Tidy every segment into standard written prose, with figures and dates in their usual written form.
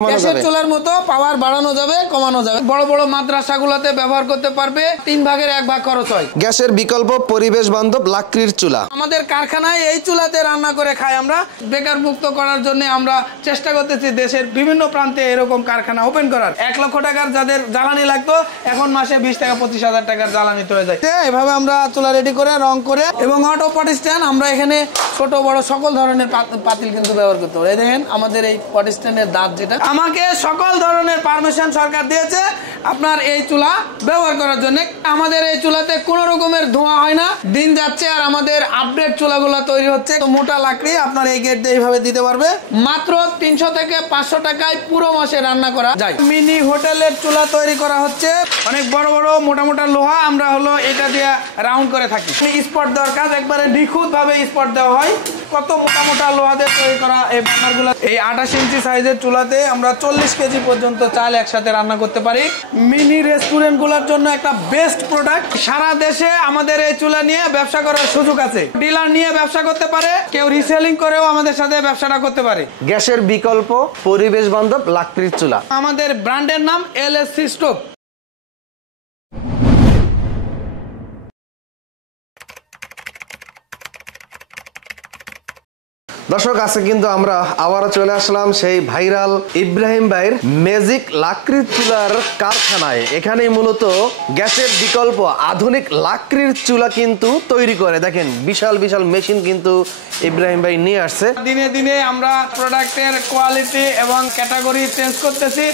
গ্যাসের চুলার মতো পাওয়ার বাড়ানো যাবে, কমানো যাবে। বড় বড় মাদ্রাসাগুলোতে ব্যবহার করতে পারবে, 3 ভাগের 1 ভাগ খরচ হয়। গ্যাসের বিকল্প পরিবেশ বান্ধব লাকড়ির চুলা। আমাদের কারখানায় এই চুলাতে রান্না করে খাই আমরা। বেকার মুক্ত করার জন্য আমরা চেষ্টা করতেছি দেশের বিভিন্ন প্রান্তে এরকম কারখানা ওপেন করার। 1 লক্ষ টাকার যাদের জ্বালানি লাগতো এখন মাসে 20 থেকে 25,000 টাকার জ্বালানি হয়ে যায়। এভাবে আমরা চুলা রেডি করে রং করে এবং অটো পট স্ট্যান্ড আমরা এখানে ছোট বড় সকল ধরনের পাতিল কিন্তু ব্যবহার করতে পারি। দেখেন আমাদের এই পট স্ট্যান্ডের দাঁত যেটা আমাকে সকল ধরনের পারমিশন সরকার দিয়েছে আপনার এই চুলা ব্যবহার করার জন্য। আমাদের এই চুলাতে কোনো রকমের ধোঁয়া হয় না। দিন যাচ্ছে আর আমাদের আপডেট চুলাগুলো তৈরি হচ্ছে। মোটা লাকড়ি আপনার এই গেট দিয়ে এইভাবে দিতে পারবে। মাত্র 300 থেকে 500 টাকায় পুরো মাসে রান্না করা যায়। মিনি হোটেলের চুলা তৈরি করা হচ্ছে। অনেক বড় বড় মোটা মোটা লোহা আমরা হলো এটা দিয়ে রাউন্ড করে থাকি। স্পট দেওয়ার কাজ একবারে নিখুঁত ভাবে স্পট দেওয়া হয়। কত মোটা মোটা লোহা দিয়ে তৈরি করা এই বার্নারগুলো। এই 28 ইঞ্চি সাইজের চুলাতে আমরা 40 কেজি পর্যন্ত চাল একসাথে রান্না করতে পারি। মিনি রেস্টুরেন্ট গুলোর জন্য একটা বেস্ট প্রোডাক্ট। সারা দেশে আমাদের এই চুলা নিয়ে ব্যবসা করার সুযোগ আছে। ডিলার নিয়ে ব্যবসা করতে পারে, কেউ রিসেলিং করেও আমাদের সাথে ব্যবসাটা করতে পারে। গ্যাসের বিকল্প পরিবেশ বান্ধব লাকড়ির চুলা। আমাদের ব্র্যান্ডের নাম LSC স্টোভ। দর্শক, আছে কিন্তু আমরা আবারও চলে আসলাম সেই ভাইরাল ইব্রাহিম ভাইয়ের ম্যাজিক লাকড়ির চুলার কারখানায়। এখানেই মূলত গ্যাসের বিকল্প আধুনিক লাকড়ির চুলা কিন্তু তৈরি করে। দেখেন বিশাল বিশাল মেশিন কিন্তু ইব্রাহিম ভাই নিয়ে আসছে। দিনে দিনে আমরা প্রোডাক্টের কোয়ালিটি এবং ক্যাটাগরি চেঞ্জ করতেছি।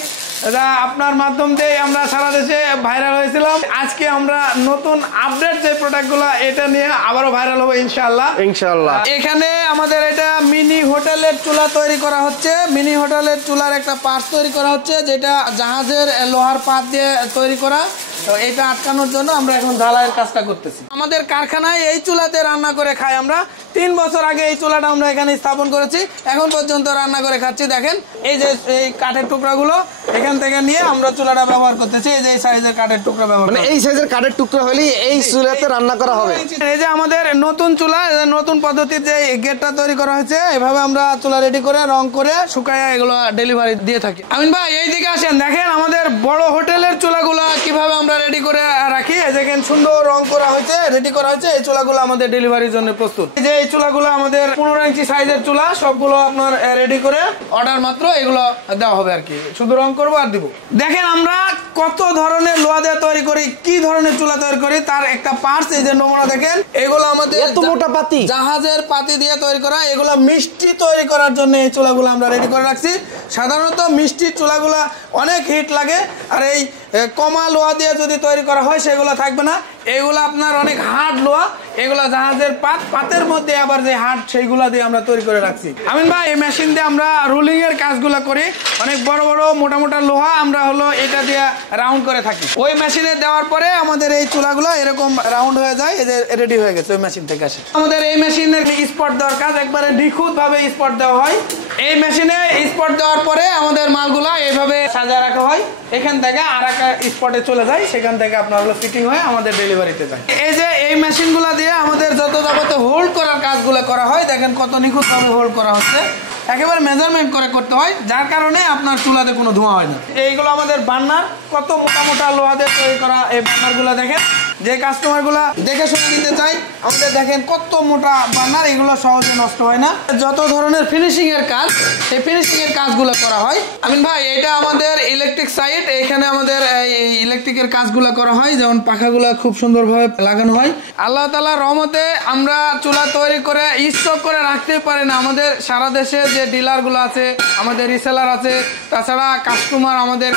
আপনার মাধ্যম দিয়ে আমরা সারা দেশে ভাইরাল হয়েছিলাম। আজকে আমরা নতুন আপডেট যে প্রোডাক্টগুলো এটা নিয়ে আবারও ভাইরাল হবে ইনশাআল্লাহ। ইনশাআল্লাহ। এখানে আমাদের এটা মিনি হোটেলের চুলা তৈরি করা হচ্ছে। মিনি হোটেলের চুলার একটা পার্ট তৈরি করা হচ্ছে, যেটা জাহাজের লোহার পাত দিয়ে তৈরি করা। তো এটা আটকানোর জন্য আমরা এখন ঢালাইয়ের কাজটা করতেছি। আমাদের কারখানায় এই চুলাতে রান্না করে খাই আমরা। 3 বছর আগে এই চুলাটা আমরা এখানে স্থাপন করেছি, এখন পর্যন্ত রান্না করে খাচ্ছি। দেখেন এই যে এই কাঠের টুকরাগুলো এখান থেকে নিয়ে আমরা চুলাটা ব্যবহার করতেছি। এই যে এই সাইজের কাঠের টুকরা ব্যবহার, মানে এই সাইজের কাঠের টুকরা হলেই এই চুলাতে রান্না করা হবে। এই যে আমাদের নতুন চুলা, নতুন পদ্ধতির যে গেটটা তৈরি করা হয়েছে, এভাবে আমরা চুলা রেডি করে রং করে শুকায় এগুলো ডেলিভারি দিয়ে থাকি। আমিন ভাই এইদিকে আসেন, দেখেন আমাদের বড় হোটেলের চুলাগুলো কিভাবে আমরা রেডি করে রাখি। দেখেন সুন্দর রং করা হয়েছে, রেডি করা হয়েছে। এই চুলাগুলো আমাদের ডেলিভারির জন্য প্রস্তুত। এই যে এই চুলাগুলো আমাদের 15 ইঞ্চি সাইজের চুলা, সবগুলো আপনার রেডি করে অর্ডার মাত্র এগুলো দেওয়া হবে আর কি। শুধু রং করবো আর দিব। দেখেন আমরা কত ধরনের লোহা দিয়ে তৈরি করি, কি ধরনের চুলা তৈরি করি তার একটা পার্টস। এই যে নমুনা দেখেন, এগুলো আমাদের এত মোটা পাতি, জাহাজের পাতি দিয়ে তৈরি করা। এগুলো মিষ্টি তৈরি করার জন্য এই চুলাগুলো আমরা রেডি করে রাখছি। সাধারণত মিষ্টির চুলাগুলো অনেক হিট লাগে, আর এই কমা লোহা দিয়ে যদি তৈরি করা হয় সেগুলো থাকবে না। এগুলো আপনার অনেক হার্ড লোহা, এগুলো জাহাজের পাতের মধ্যে আবার যে হার্ড সেইগুলা দিয়ে আমরা তৈরি করে রাখছি। আমিন ভাই এই মেশিন দিয়ে আমরা রুলিং এর কাজগুলো করি। অনেক বড় বড় মোটা মোটা লোহা আমরা হলো এটা দিয়ে রাউন্ড করে থাকি। ওই মেশিনে দেওয়ার পরে আমাদের এই চুলাগুলো এরকম রাউন্ড হয়ে যায়। এই যে রেডি হয়ে গেছে, ওই মেশিন থেকে আসে। আমাদের এই মেশিনের স্পট দেওয়ার কাজ একবারে নিখুঁত ভাবে স্পট দেওয়া হয়। এই মেশিনে স্পট দেওয়ার পরে আমাদের মালগুলা এইভাবে সাজিয়ে রাখা হয়। এখান থেকে আর একটা স্পটে চলে যায়, সেখান থেকে আপনার হলো ফিটিং হয়ে আমাদের ডেলিভারিতে যায়। এই যে এই মেশিনগুলো দিয়ে আমাদের যত যাবতীয় হোল্ড করার কাজগুলো করা হয়, দেখেন কত নিখুঁত ভাবে হোল্ড করা হচ্ছে। একেবারে মেজারমেন্ট করে করতে হয়, যার কারণে আপনার চুলাতে কোনো ধোঁয়া হয় না। এইগুলো আমাদের বার্নার, কত মোটা মোটা লোহা দিয়ে তৈরি করা এই বার্নারগুলো। দেখেন যে কাস্টমারগুলো দেখে শুনে নিতে চাই, আমাদের দেখেন কত মোটা বার্নার, এগুলো সহজে নষ্ট হয় না। যত ধরনের ফিনিশিং এর কাজ, সেই ফিনিশিং এর কাজগুলো করা হয়। আমিন ভাই এটা আমাদের ইলেকট্রিক সাইট, এখানে আমাদের এই ইলেকট্রিকের কাজগুলো করা হয়, যেমন পাখাগুলো খুব সুন্দরভাবে লাগানো হয়। আল্লাহ তাআলার রহমতে আমরা চুলা তৈরি করে স্টক করে রাখতে পারি না। আমাদের সারা দেশে যে ডিলারগুলো আছে, আমাদের রিসেলার আছে, তাছাড়া কাস্টমার আমাদের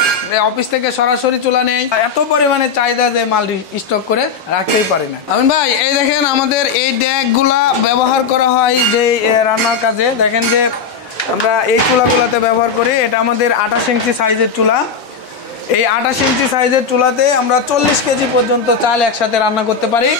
অফিস থেকে সরাসরি চুলা নেই। এত পরিমাণে চাহিদা যে মাল স্টক করে রাখতেই পারি না। আমিন ভাই এই দেখেন আমাদের এই ড্যাগগুলা ব্যবহার করা হয় যে রান্নার কাজে। দেখেন যে আমরা এই চুলাগুলাতে ব্যবহার করি। এটা আমাদের 28 ইঞ্চি সাইজের চুলা। এই 28 ইঞ্চি সাইজের চুলাতে আমরা 40 কেজি পর্যন্ত চাল একসাথে রান্না করতে পারি।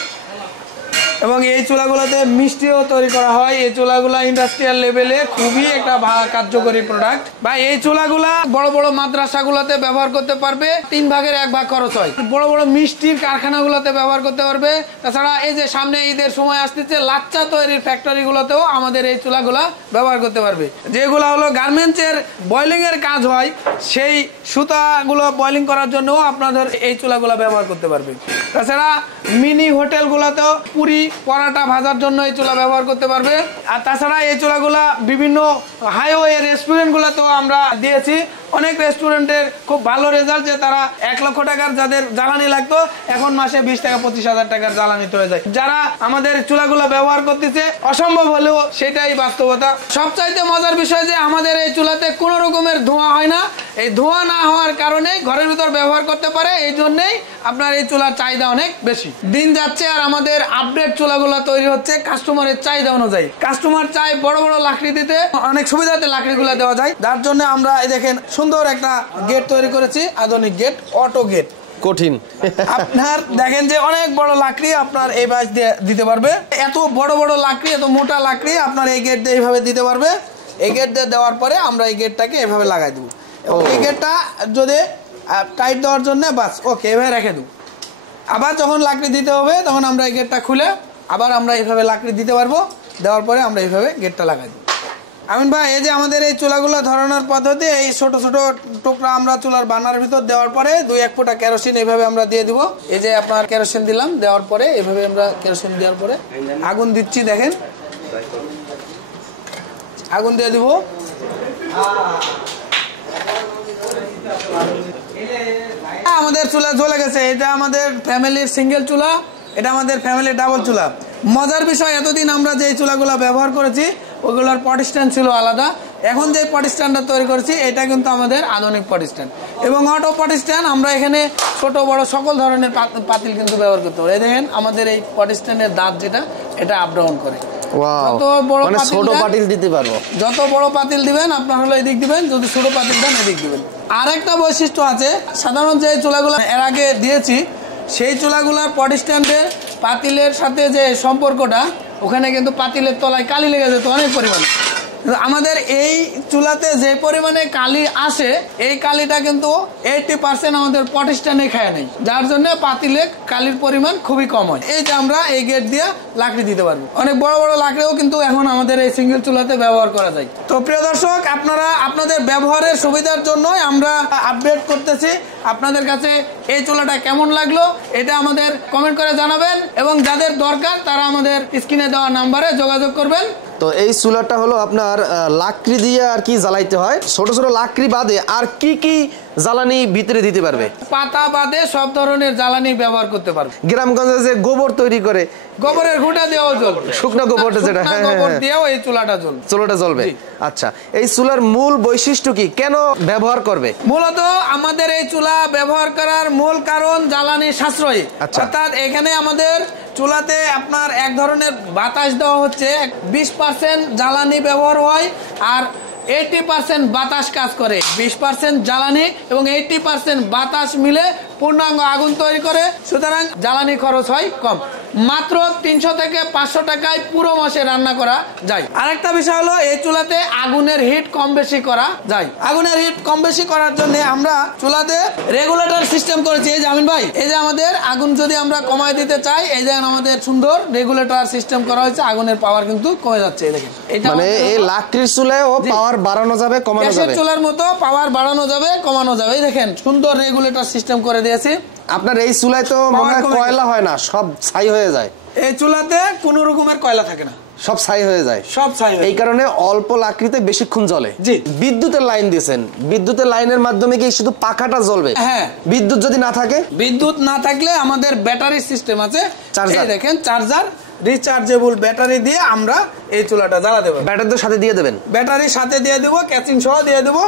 এবং এই চুলাগুলোতে মিষ্টিও তৈরি করা হয়। এই চুলাগুলা ইন্ডাস্ট্রিয়াল লেভেলে খুবই একটা কার্যকরী প্রোডাক্ট। বা এই চুলাগুলা বড় বড় মাদ্রাসাগুলোতে ব্যবহার করতে পারবে, 3 ভাগের 1 ভাগ খরচ হয়। বড় বড় মিষ্টির কারখানাগুলোতে ব্যবহার করতে পারবে। তাছাড়া এই যে সামনে ঈদের সময় আসতেছে, লাচ্চা তৈরির ফ্যাক্টরিগুলোতেও আমাদের এই চুলাগুলা ব্যবহার করতে পারবে। যেগুলো হলো গার্মেন্টসের বয়লিং এর কাজ হয়, সেই সুতাগুলো বয়লিং করার জন্য আপনাদের এই চুলাগুলো ব্যবহার করতে পারবে। তাছাড়া মিনি হোটেলগুলোতেও পুরি পরাটা ভাজার জন্য এই চুলা ব্যবহার করতে পারবে। আর তাছাড়া এই চুলাগুলা বিভিন্ন হাইওয়ে রেস্টুরেন্টগুলোতেও আমরা দিয়েছি। অনেক রেস্টুরেন্টের খুব ভালো রেজাল্ট, যে তারা 1 লক্ষ টাকার যাদের জ্বালানি লাগতো এখন মাসে 20 থেকে 25,000 টাকার জ্বালানি হয়ে যায়। যারা আমাদের চুলাগুলো ব্যবহার করতেছে, অসম্ভব হলেও সেটাই বাস্তবতা। সবচাইতে মজার বিষয় যে আমাদের এই চুলাতে কোনো রকমের ধোঁয়া হয় না। এই ধোঁয়া না হওয়ার কারণে ঘরের ভিতর ব্যবহার করতে পারে, এই জন্যই আপনার এই চুলার চাহিদা অনেক বেশি। দিন যাচ্ছে আর আমাদের আপডেট চুলাগুলো তৈরি হচ্ছে কাস্টমারের চাহিদা অনুযায়ী। কাস্টমার চাই বড় বড় লাকড়ি দিতে, অনেক সুবিধাতে লাকড়িগুলো দেওয়া যায়। যার জন্য আমরা এই দেখেন সুন্দর একটা গেট তৈরি করেছি, আধুনিক গেট, অটো গেট। কঠিন আপনার দেখেন যে অনেক বড় লাকড়ি আপনার এই বাস দিয়ে দিতে পারবে। এত বড় বড় লাকড়ি, এত মোটা লাকড়ি আপনার এই গেট দিয়ে এইভাবে দিতে পারবে। এই গেট দিয়ে দেওয়ার পরে আমরা এই গেটটাকে এভাবে লাগাই দেবো। এই গেটটা যদি টাইট দেওয়ার জন্য বাস ওকে এভাবে রেখে দেবো। আবার যখন লাকড়ি দিতে হবে তখন আমরা এই গেটটা খুলে আবার আমরা এইভাবে লাকড়ি দিতে পারবো। দেওয়ার পরে আমরা এইভাবে গেটটা লাগাই দেবো। আমিন ভাই, এই যে আমাদের এই চুলাগুলো ধরানোর পদ্ধতি, এই ছোট ছোট টুকরা আমরা চুলার বানার ভিতর দেওয়ার পরে 2-1 ফোঁটা কেরোসিন এইভাবে আমরা দিয়ে দিব। এই যে আপনার কেরোসিন দিলাম, দেওয়ার পরে এইভাবে আমরা কেরোসিন দেওয়ার পরে আগুন দিচ্ছি। দেখেন আগুন দিয়ে দিব। আমাদের চুলা জ্বলে গেছে। এটা আমাদের ফ্যামিলির সিঙ্গেল চুলা, এটা আমাদের ফ্যামিলির ডাবল চুলা। মজার বিষয়, এতদিন আমরা যে চুলাগুলো ব্যবহার করেছি ওগুলোর পট স্ট্যান্ড ছিল আলাদা। এখন যে পট স্ট্যান্ডটা তৈরি করেছি এটা কিন্তু আমাদের আধুনিক পট স্ট্যান্ড এবং অটো পট স্ট্যান্ড। আমরা এখানে ছোট বড় সকল ধরনের পাতিল কিন্তু ব্যবহার করতে পারি। দেখেন আমাদের এই পট স্ট্যান্ডের দাঁত যেটা, এটা আপ ডাউন করে। যত বড় পাতিল দিতে পারবো, যত বড় পাতিল দিবেন আপনার হলো এদিক দিবেন, যদি ছোট পাতিল দেন এদিক দিবেন। আরেকটা বৈশিষ্ট্য আছে, সাধারণ যে চুলাগুলো এর আগে দিয়েছি সেই চুলাগুলার পট স্ট্যান্ডের পাতিলের সাথে যে সম্পর্কটা, ওখানে কিন্তু পাতিলের তলায় কালি লেগে যেত অনেক পরিমাণে। আমাদের এই চুলাতে যে পরিমাণে কালি আসে, এই কালিটা কিন্তু 80% আমাদের পট স্ট্যান্ডে খায় নেই, যার জন্য পাতিলে কালির পরিমাণ খুবই কম হয়। এই যে আমরা এই গেট দিয়ে লাকড়ি দিতে পারবো। অনেক বড় বড় লাকড়িও কিন্তু এখন আমাদের এই সিঙ্গেল চুলাতে ব্যবহার করা যায়। তো প্রিয় দর্শক, আপনারা আপনাদের ব্যবহারের সুবিধার জন্যই আমরা আপডেট করতেছি। আপনাদের কাছে এই চুলাটা কেমন লাগলো এটা আমাদের কমেন্ট করে জানাবেন, এবং যাদের দরকার তারা আমাদের স্ক্রিনে দেওয়া নাম্বারে যোগাযোগ করবেন। তো এই চুলাটা হলো আপনার লাকড়ি দিয়ে আর কি জ্বালাইতে হয়, ছোট ছোট লাকড়ি বাদে আর কি কি জ্বালানি ভিতরে দিতে পারবে? পাতা বাদে সব ধরনের জ্বালানি ব্যবহার করতে পারবে। গ্রামগঞ্জে যে গোবর তৈরি করে, গোবরের গুঁড়া দিয়েও জ্বলবে, শুকনো গোবরটা যেটা, হ্যাঁ গোবর দিয়েও এই চুলাটা জ্বলবে। আচ্ছা, এই চুলার মূল বৈশিষ্ট্য কি, কেন ব্যবহার করবে? মূলত আমাদের এই চুলা ব্যবহার করার মূল কারণ জ্বালানি সাশ্রয়ী। অর্থাৎ এখানে আমাদের চুলাতে আপনার এক ধরনের বাতাস দেওয়া হচ্ছে, 20% জ্বালানি ব্যবহার হয় আর 80% বাতাস কাজ করে। 20% জ্বালানি এবং 80% বাতাস মিলে পূর্ণাঙ্গ আগুন তৈরি করে, সুতরাং জ্বালানি খরচ হয় কম। মাত্র 300 থেকে 500 টাকায় পুরো মাসে রান্না করা যায়। আরেকটা বিষয় হলো এই চুলাতে আগুনের হিট কম বেশি করা যায়। আগুনের হিট কম বেশি করার জন্য আমরা চুলাতে রেগুলেটর সিস্টেম করেছি। এই যে আমিন ভাই, এই যে আমাদের আগুন যদি আমরা কমায় দিতে চাই, এই যে আমাদের সুন্দর রেগুলেটর সিস্টেম করা হয়েছে, আগুনের পাওয়ার কিন্তু কমে যাচ্ছে। এই দেখেন, এটা মানে এই লাকড়ির চুলায়ও পাওয়ার বাড়ানো যাবে, কমানো যাবে। গ্যাসের চুলার মতো পাওয়ার বাড়ানো যাবে, কমানো যাবে। এই দেখেন সুন্দর রেগুলেটর সিস্টেম করে দিয়েছি। আপনার এই চুলায় তো মনে হয় কয়লা হয় না, সব ছাই হয়ে যায়। এই চুলাতে কোনো রকমের কয়লা থাকে না, সব ছাই হয়ে যায়, সব ছাই। এই কারণে অল্প লাকড়িতে বেশিক্ষণ জ্বলে। জি, বিদ্যুতের লাইন দিয়েছেন, বিদ্যুতের লাইনের মাধ্যমে কি শুধু পাখাটা জ্বলবে? হ্যাঁ। বিদ্যুৎ যদি না থাকে, বিদ্যুৎ না থাকলে আমাদের ব্যাটারি সিস্টেম আছে। এই দেখেন চার্জার, রিচার্জেবল ব্যাটারি দিয়ে আমরা এই চুলাটা জ্বালাতে পারবো। ব্যাটারির সাথে দিয়ে দেবেন, ব্যাটারির সাথে দিয়ে দেবো, ক্যাচিং সহ দিয়ে দেবো।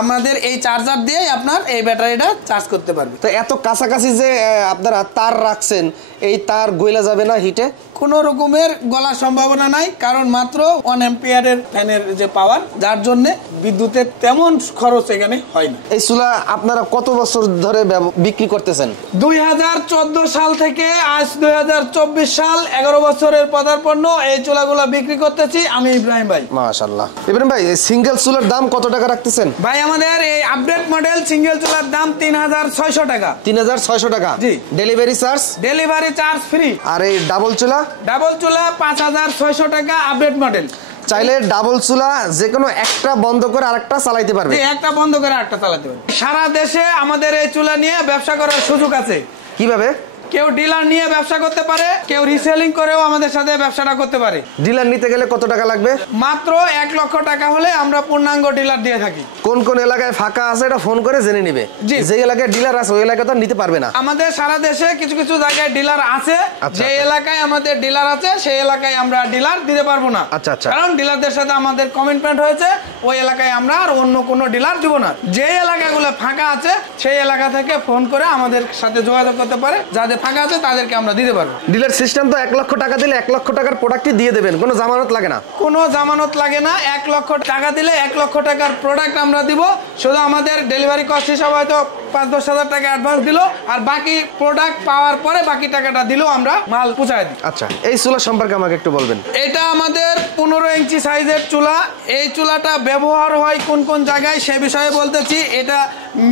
আমাদের এই চার্জার দিয়ে আপনার এই ব্যাটারিটা চার্জ করতে পারবে। তো এত কাছাকাছি যে আপনারা তার রাখছেন, এই তার গইলা যাবে না হিটে? কোনো রকমের গলার সম্ভাবনা নাই, কারণ মাত্র 1 অ্যাম্পিয়ারের ফ্যানের যে পাওয়ার, যার জন্য বিদ্যুতের তেমন খরচ এখানে হয় না। এই চুলা আপনারা কত বছর ধরে বিক্রি করতেছেন? 2014 সাল থেকে আজ 2024 সাল, 11 বছরের পদার্পণ্য এই চুলাগুলো বিক্রি করতেছি আমি ইব্রাহিম ভাই। মাশাআল্লাহ। ইব্রাহিম ভাই, সিঙ্গেল চুলার দাম কত টাকা রাখতেছেন? ভাই আমাদের এই আপডেট মডেল সিঙ্গেল চুলার দাম 3600 টাকা। 3600 টাকা। জি। Delivery charge? Delivery charge free. আর এই ডাবল চুলা? ডাবল চুলা 5600 টাকা আপডেট মডেল। চাইলে ডাবল চুলা যে কোনো একটা বন্ধ করে আরেকটা চালাইতে পারবে? একটা বন্ধ করে আরেকটা চালাতে পারবে। সারা দেশে আমাদের এই চুলা নিয়ে ব্যবসা করার সুযোগ আছে। কিভাবে? কেউ ডিলার নিয়ে ব্যবসা করতে পারে, কেউ রিসেলিং করেও আমাদের সাথে ব্যবসাটা করতে পারে। ডিলার নিতে গেলে কত টাকা লাগবে? মাত্র 1 লক্ষ টাকা হলে আমরা পূর্ণাঙ্গ ডিলার দিয়ে থাকি। কোন কোন এলাকায় ফাঁকা আছে এটা ফোন করে জেনে নিবে। জি। যে এলাকায় ডিলার আছে ওই এলাকায় তো নিতে পারবে না। আমাদের সারা দেশে কিছু কিছু জায়গায় ডিলার আছে, আচ্ছা, যে আচ্ছা। এলাকায় আমাদের ডিলার আছে সেই এলাকায় আমরা ডিলার দিতে পারবো না। আচ্ছা, আচ্ছা। কারণ ডিলারদের সাথে আমাদের কমিটমেন্ট হয়েছে ওই এলাকায় আমরা আর অন্য কোনো ডিলার দিব না। যে এলাকাগুলো ফাঁকা আছে সেই এলাকা থেকে ফোন করে আমাদের সাথে যোগাযোগ করতে পারে, যাদের ফাঁকা আছে তাদেরকে আমরা দিতে পারবো। ডিলার সিস্টেম তো 1 লক্ষ টাকা দিলে 1 লক্ষ টাকার প্রোডাক্টই দিয়ে দেবেন, কোনো জামানত লাগে না? কোনো জামানত লাগে না। 1 লক্ষ টাকা দিলে 1 লক্ষ টাকার প্রোডাক্ট আমরা দিব। শুধু আমাদের ডেলিভারি কস্ট হিসাবে হয়তো 5-10 হাজার টাকা অ্যাডভান্স দিল, আর বাকি প্রোডাক্ট পাওয়ার পরে বাকি টাকাটা দিলেও আমরা মাল পৌঁছায় দিই। আচ্ছা, এই চুলা সম্পর্কে আমাকে একটু বলবেন। এটা আমাদের 15 ইঞ্চি সাইজের চুলা। এই চুলাটা ব্যবহার হয় কোন কোন জায়গায় সে বিষয়ে বলতেছি। এটা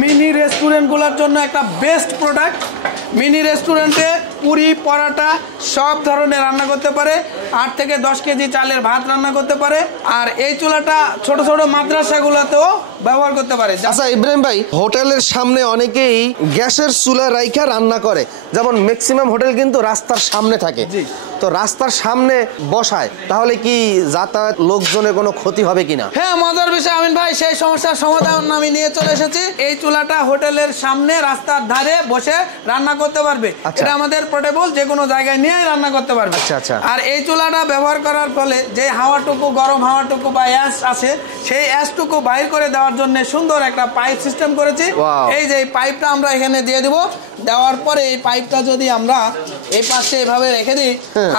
মিনি রেস্টুরেন্টগুলোর জন্য একটা বেস্ট প্রোডাক্ট। মিনি রেস্টুরেন্টে পুরি পরাটা সব ধরনের রান্না করতে পারে, 8 থেকে 10 কেজি চালের ভাত রান্না করতে পারে। আর এই চুলাটা ছোট ছোট মাদ্রাসাগুলোতেও ব্যবহার করতে পারে। আচ্ছা ইব্রাহিম ভাই, হোটেলের সামনে অনেকেই গ্যাসের চুলা রাইখা রান্না করে, যেমন ম্যাক্সিমাম হোটেল কিন্তু রাস্তার সামনে থাকে। জি। তো রাস্তার সামনে বসায়, তাহলে কি যাতায়াত লোকজনের কোনো ক্ষতি হবে কিনা? হ্যাঁ, মজার বিষয় আমিন ভাই, সেই সমস্যার সমাধান আমি নিয়ে চলে এসেছি। এই চুলাটা হোটেলের সামনে রাস্তার ধারে বসে রান্না করতে পারবে। আচ্ছা। এটা আমাদের পোর্টেবল, যে কোনো জায়গায় নিয়ে রান্না করতে পারবে। আচ্ছা, আচ্ছা। আর এই চুলাটা ব্যবহার করার ফলে যে হাওয়াটুকু, গরম হাওয়াটুকু বা অ্যাশ আছে, সেই অ্যাশটুকু বাইর করে দেওয়ার জন্য সুন্দর একটা পাইপ সিস্টেম করেছি। Wow. এই যে পাইপটা আমরা এখানে দিয়ে দিব, দেওয়ার পরে এই পাইপটা যদি আমরা এই পাশে এভাবে রেখে দিই,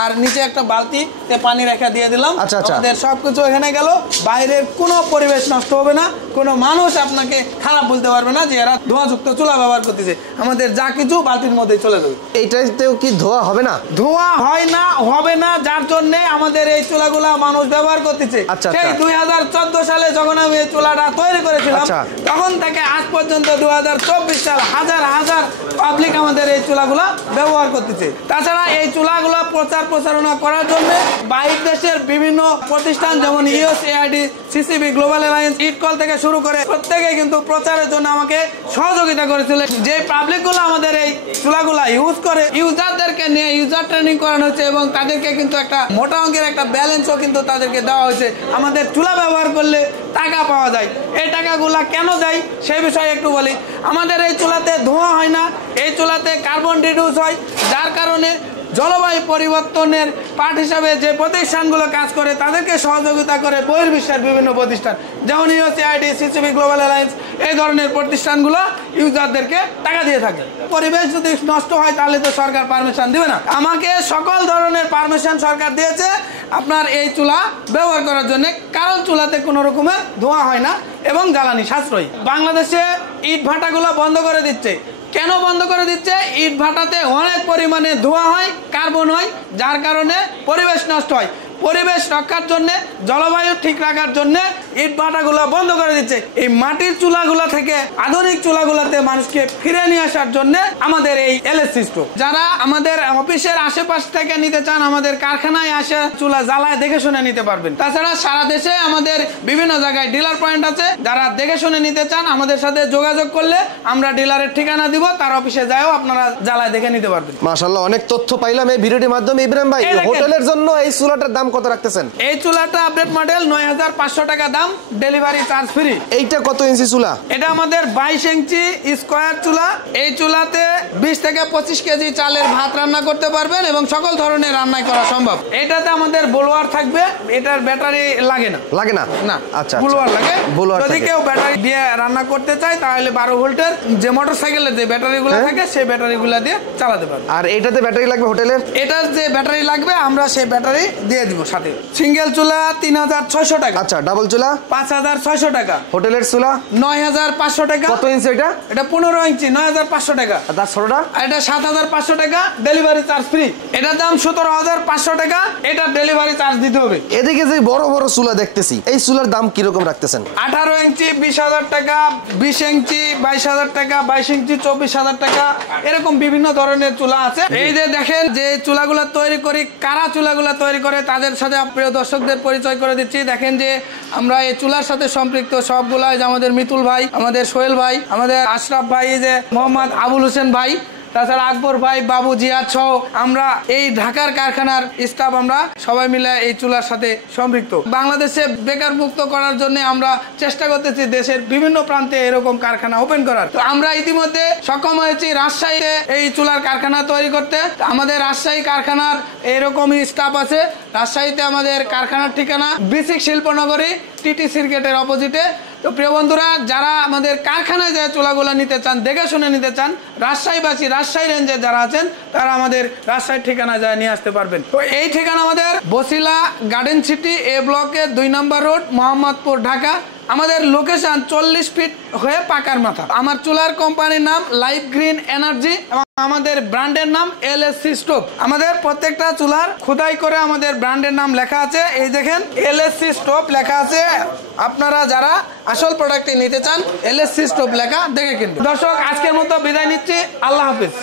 আর নিচে একটা বালতিতে পানি রেখে দিয়ে দিলাম, আচ্ছা, আচ্ছা। আমাদের সবকিছু এখানে গেল। বাইরের কোনো পরিবেশ নষ্ট হবে না, কোনো মানুষ আপনাকে খারাপ বলতে পারবে না যে এরা ধোঁয়াযুক্ত চুলা ব্যবহার করতেছে। আমাদের যা কিছু বালতির মধ্যে চলে যাবে। এইটাতেও কি ধোয়া হবে না? ধোঁয়া হয় না, হবে না, যার জন্য আমাদের এই চুলাগুলা মানুষ ব্যবহার করতেছে। আচ্ছা, সেই আচ্ছা। 2014 সালে যখন আমি এই চুলাটা তৈরি করেছিলাম, আচ্ছা। তখন থেকে আজ পর্যন্ত 2024 সাল হাজার হাজার পাবলিক আমাদের এই চুলাগুলা ব্যবহার করতেছে। তাছাড়া এই চুলাগুলা প্রচার প্রচারণা করার জন্য বাইরের দেশের বিভিন্ন প্রতিষ্ঠান যেমন USAID, CCB, গ্লোবাল অ্যালায়েন্স, ইটকল থেকে শুরু করে প্রত্যেকে কিন্তু প্রচারের জন্য আমাকে সহযোগিতা করেছিল। যে পাবলিকগুলো আমাদের এই চুলাগুলা ইউজ করে, ইউজারদেরকে নিয়ে ইউজার ট্রেনিং করানো হচ্ছে এবং তাদেরকে কিন্তু একটা মোটা অঙ্কের একটা ব্যালেন্সও কিন্তু তাদেরকে দেওয়া হয়েছে। আমাদের চুলা ব্যবহার করলে টাকা পাওয়া যায়। এই টাকাগুলা কেন যায় সেই বিষয়ে একটু বলি। আমাদের এই চুলাতে ধোঁয়া হয় না, এই চুলাতে কার্বন রিডিউস হয়, যার কারণে জলবায়ু পরিবর্তনের পার্ট হিসাবে যে প্রতিষ্ঠানগুলো কাজ করে তাদেরকে সহযোগিতা করে বহির্বিশ্বের বিভিন্ন প্রতিষ্ঠান যেমন USAID, CCB, গ্লোবাল অ্যালায়েন্স, এই ধরনের প্রতিষ্ঠানগুলো ইউজারদেরকে টাকা দিয়ে থাকে। পরিবেশ যদি নষ্ট হয় তাহলে তো সরকার পারমিশন দিবে না। আমাকে সকল ধরনের পারমিশন সরকার দিয়েছে আপনার এই চুলা ব্যবহার করার জন্য, কারণ চুলাতে কোনো রকমের ধোঁয়া হয় না এবং জ্বালানি সাশ্রয়ী। বাংলাদেশে ইট ভাটাগুলো বন্ধ করে দিচ্ছে। কেন বন্ধ করে দিচ্ছে? ইট ভাটাতে অনেক পরিমাণে ধোঁয়া হয়, কার্বন হয়, যার কারণে পরিবেশ নষ্ট হয়। পরিবেশ রক্ষার জন্য, জলবায়ু ঠিক রাখার জন্য ইট ভাটাগুলো বন্ধ করে দিচ্ছে। এই মাটির চুলাগুলা থেকে আধুনিক চুলাগুলাতে মানুষকে ফিরে নিয়ে আসার জন্য আমাদের এই LSC স্টোর। যারা আমাদের অফিসের আশেপাশ থেকে নিতে চান, আমাদের কারখানায় আসে চুলা জ্বালায় দেখে শুনে নিতে পারবেন। তাছাড়া সারা দেশে আমাদের বিভিন্ন জায়গায় ডিলার পয়েন্ট আছে। যারা দেখে শুনে নিতে চান আমাদের সাথে যোগাযোগ করলে আমরা ডিলারের ঠিকানা দিব, তার অফিসে যাও আপনারা জ্বালায় দেখে নিতে পারবেন। মাশাআল্লাহ, অনেক তথ্য পাইলাম এই ভিডিওটির মাধ্যমে। ইব্রাহিম ভাই, হোটেলের জন্য এই চুলাটার দাম কত রাখতেছেন? এই চুলাটা আপডেট মডেল 9500 টাকা দাম, ডেলিভারি চার্জ ফ্রি। এইটা কত ইঞ্চি চুলা? এটা আমাদের 22 ইঞ্চি স্কয়ার চুলা। এই চুলাতে 20 থেকে 25 কেজি চালের ভাত রান্না করতে পারবেন এবং সকল ধরনের রান্নাই করা সম্ভব। এটাতে আমাদের বোলোয়ার থাকবে, এটার ব্যাটারি লাগে না। লাগে না? না, আচ্ছা, বোলোয়ার লাগে। বোলোয়ার যদি থাকে। কেউ ব্যাটারি দিয়ে রান্না করতে চায় তাহলে 12 ভোল্টের যে মোটরসাইকেলের যে ব্যাটারিগুলো থাকে সেই ব্যাটারিগুলো দিয়ে চালাতে পারবে। আর এটাতে ব্যাটারি লাগবে হোটেলের? এটার যে ব্যাটারি লাগবে আমরা সেই ব্যাটারি দিয়ে দিব। সাথে। সিঙ্গেল চুলা 3600 টাকা। আচ্ছা, ডাবল চুলা 5600 টাকা। হোটেলের চুলা 9500 টাকা। কত ইঞ্চি এটা? এটা 15 ইঞ্চি 9500 টাকা। আর তার ছোটটা? আর এটা 7500 টাকা, ডেলিভারি চার্জ ফ্রি। এটার দাম 17500 টাকা, এটা ডেলিভারি চার্জ দিতে হবে। এদিকে যে বড় বড় চুলা দেখতেছি, এই চুলার দাম কিরকম রাখতেছেন? 18 ইঞ্চি 20000 টাকা, 20 ইঞ্চি 22000 টাকা, 22 ইঞ্চি 24000 টাকা, এরকম বিভিন্ন ধরনের চুলা আছে। এই যে দেখেন যে চুলাগুলা তৈরি করি, কারা চুলাগুলা তৈরি করে তাদের সাথে প্রিয় দর্শকদের পরিচয় করে দিচ্ছি। দেখেন যে আমরা এই চুলার সাথে সম্পৃক্ত সবগুলা, যে আমাদের মিতুল ভাই, আমাদের সোহেল ভাই, আমাদের আশরাফ ভাই, এই যে মোহাম্মদ আবুল হোসেন ভাই, তাছাড়া আকবর ভাই, বাবু জিয়াদ সহ আমরা এই ঢাকার কারখানার স্টাফ, আমরা সবাই মিলে এই চুলার সাথে সম্পৃক্ত। বাংলাদেশে বেকার মুক্ত করার জন্য আমরা চেষ্টা করতেছি দেশের বিভিন্ন প্রান্তে এরকম কারখানা ওপেন করার। তো আমরা ইতিমধ্যে সক্ষম হয়েছি রাজশাহীতে এই চুলার কারখানা তৈরি করতে। আমাদের রাজশাহী কারখানার এরকমই স্টাফ আছে। রাজশাহীতে আমাদের কারখানার ঠিকানা বিসিক শিল্পনগরী, টিটিসির গেটের অপোজিটে। তো প্রিয় বন্ধুরা, যারা আমাদের কারখানায় যে চুলাগুলো নিতে চান, দেখে শুনে নিতে চান, রাজশাহীবাসী, রাজশাহী রেঞ্জে যারা আছেন, তারা আমাদের রাজশাহীর ঠিকানা যায় নিয়ে আসতে পারবেন। তো এই ঠিকানা আমাদের বসিলা গার্ডেন সিটি এ ব্লকের 2 নম্বর রোড, মোহাম্মদপুর, ঢাকা। আমাদের লোকেশন 40 ফিট হয়ে পাকার মাথা। আমার চুলার কোম্পানির নাম লাইফ গ্রিন এনার্জি এবং আমাদের ব্র্যান্ডের নাম এলএসসি স্টোভ। আমাদের প্রত্যেকটা চুলার খোদাই করে আমাদের ব্র্যান্ডের নাম লেখা আছে। এই দেখেন এলএসসি স্টোভ লেখা আছে। আপনারা যারা আসল প্রোডাক্টটি নিতে চান, এলএসসি স্টোভ লেখা দেখে কিনবেন। দর্শক, আজকের মতো বিদায় নিচ্ছি। আল্লাহ হাফেজ।